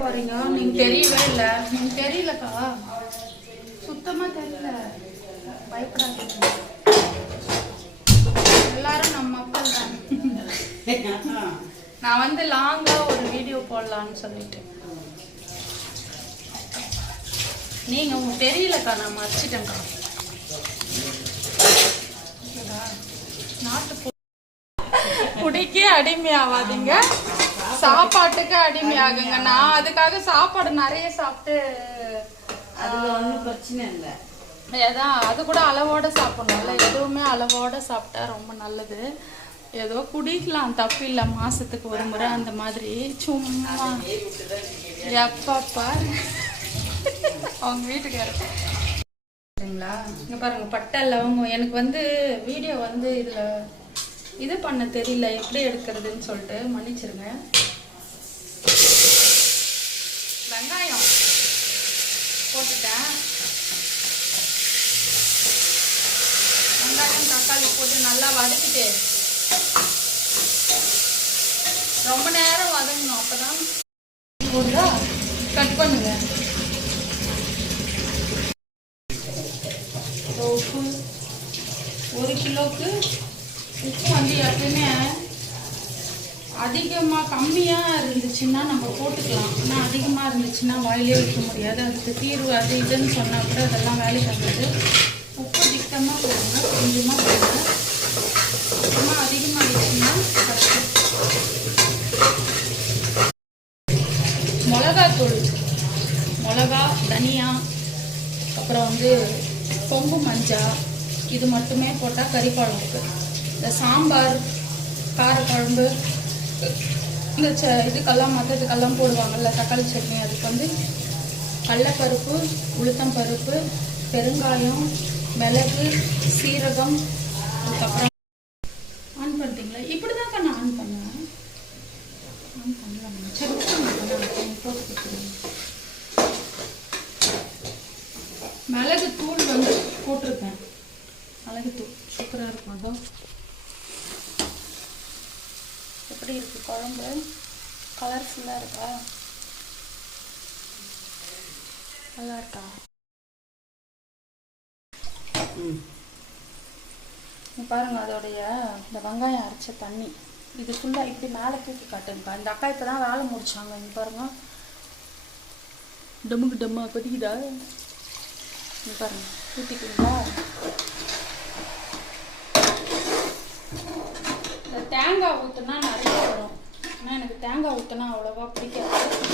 போறீங்க நீங்க தெரியவே இல்லை. நீங்க தெரியலக்கா, சுத்தமா தெரியல. பயப்படாதீங்க, எல்லாரும் நம்ம மக்கள் தான். நான் வந்து லாங்கா ஒரு வீடியோ போடலான்னு சொல்லிட்டு நீங்க உங்களுக்கு தெரியலக்கா, நான் மறைச்சிட்டேன்க்கா. நாட்டு குடிக்கே அடிமையாவாதீங்க, சாப்பாட்டுக்கு அடிமையாகுங்க. நான் அதுக்காக சாப்பாடு நிறைய சாப்பிட்டு அது ஒன்றும் பிரச்சனை இல்லை. ஏதான் அது கூட அளவோட சாப்பிடணும்ல, எதுவுமே அளவோட சாப்பிட்டா ரொம்ப நல்லது. ஏதோ குடிக்கலாம், தப்பு இல்லை, மாசத்துக்கு ஒரு முறை அந்த மாதிரி. சும்மா எப்பப்பா அவங்க வீட்டுக்காரங்களா இங்க பாருங்க, பட்டை லவங்கம். எனக்கு வந்து வீடியோ வந்து இதுல இது பண்ண தெரியல, எப்படி எடுக்கிறதுன்னு சொல்லிட்டு மன்னிச்சிருங்க. வெங்காயம் போட்டுட்டேன், வெங்காயம் தக்காளி போட்டு நல்லா வதக்கிட்டு ரொம்ப நேரம் வதங்கணும், அப்பதான் போடுதா. கட் பண்ணுங்க. உப்பு 1 கிலோக்கு உப்பு வந்து எப்பயுமே அதிகமாக கம்மியாக இருந்துச்சுன்னா நம்ம போட்டுக்கலாம். ஆனால் அதிகமாக இருந்துச்சுன்னா வாயிலே வைக்க முடியாது. அதுக்கு தீர்வு அது இதுன்னு சொன்னால் கூட அதெல்லாம் வேலைக்கு ஆகாது. உப்பு திட்டமாக போடுங்க, கொஞ்சமாக போடுங்க. அப்புறமா அதிகமாக இருந்துச்சுன்னா கஷ்டம். மிளகாத்தூள், மிளகா, தனியா, அப்புறம் வந்து கொம்பு மஞ்சள், இது மட்டுமே போட்டால் கறி குழம்புக்கு. இந்த சாம்பார், காரக்குழம்பு, இந்த இதுக்கெல்லாம் மற்றதுக்கெல்லாம் போடுவாங்கள்ல தக்காளி சட்னி, அதுக்கு வந்து கடலைப்பருப்பு, உளுத்தம் பருப்பு, பெருங்காயம், மிளகு, சீரகம், அதுக்கப்புறம் ஆன் பண்ணிட்டீங்களா? இப்படி தான் நான் ஆன் பண்ணேன். ஆன் பண்ணலாம். சரி போட்டு கொடுத்துருங்க. மிளகு தூள் வந்து போட்டிருக்கேன், மிளகுத்தூள் சூப்பராக இருக்கும். அதோ எப்படி இருக்குது குழம்பு, கலர்ஃபுல்லாக இருக்கா, நல்லா இருக்கா? பாருங்க, அதோடைய இந்த வெங்காயம் அரைச்ச தண்ணி இது ஃபுல்லாக இப்படி மேலே தூக்கி காட்டுங்கக்கா. இந்த அக்கா இப்போ தான் வேலை முடிச்சாங்க. இங்கே பாருங்க, டம்முக்கு டம்மா கொதிக்குதா. இங்கே பாருங்க, ஊற்றிக்கிங்களா. இந்த தேங்காய் ஊற்றினா நிறைய வரும், ஆனால் எனக்கு தேங்காய் ஊற்றினா அவ்வளோவா பிடிக்காது.